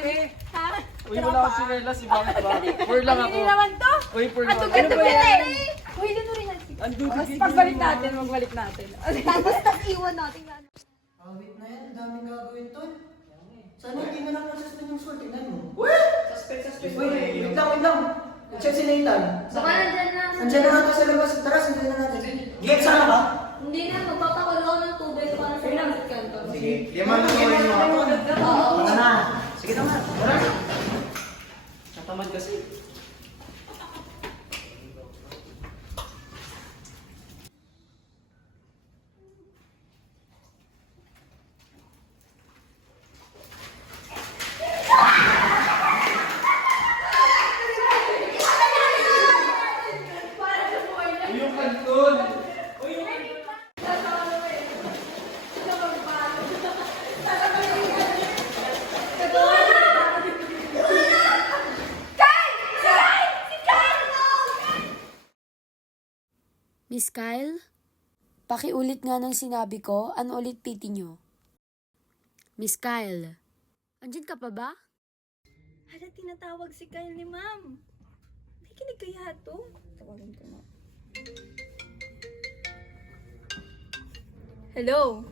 akin. Ha? Uy, wala akong sinela, si Bakit ba? Poor lang ako. Hindi naman to. Uy, poor lang Ato ako. ganito ka eh. Uy, dito rin natin. Pagbalik natin, magbalik natin. Tapos iwan natin na. Awit na yan, daming gagawin tol. Sana hindi na lang nasuspend yung score, tingnan mo. Suspect. Wait lang. Check si Nathan. Baka nandyan na. Nandiyan na nga sa labas. Tara, sundan na natin. Get sana ka? Hindi na, magpapakulo ako ng tubig para sa gamit kanto. Sige, lima na ko yung mga to. Tara na. Sige na nga. Tara. Natamad kasi. Yung kanton. Miss Kyle? Pakiulit nga ng sinabi ko, ano ulit piti nyo? Miss Kyle, andyan ka pa ba? Hala, tinatawag si Kyle ni ma'am. Nakikinig kaya to? Tawagin ko na. Hello?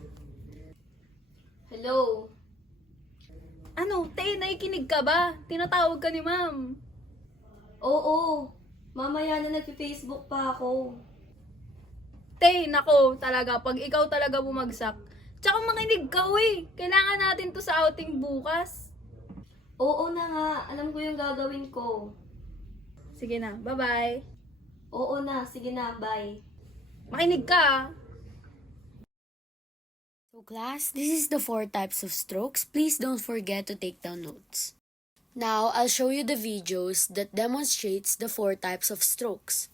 Hello? Ano, Tay, nakikinig ka ba? Tinatawag ka ni ma'am. Oo. Mamaya na nag-Facebook pa ako. Tay, nako, talaga, pag ikaw talaga bumagsak, tsaka makinig ka, uy. Kailangan natin to sa outing bukas. Oo na nga, alam ko yung gagawin ko. Sige na, bye-bye. Oo na, sige na, bye. Makinig ka, ah. So class, this is the 4 types of strokes. Please don't forget to take down notes. Now, I'll show you the videos that demonstrates the 4 types of strokes.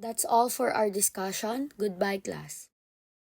That's all for our discussion. Goodbye, class.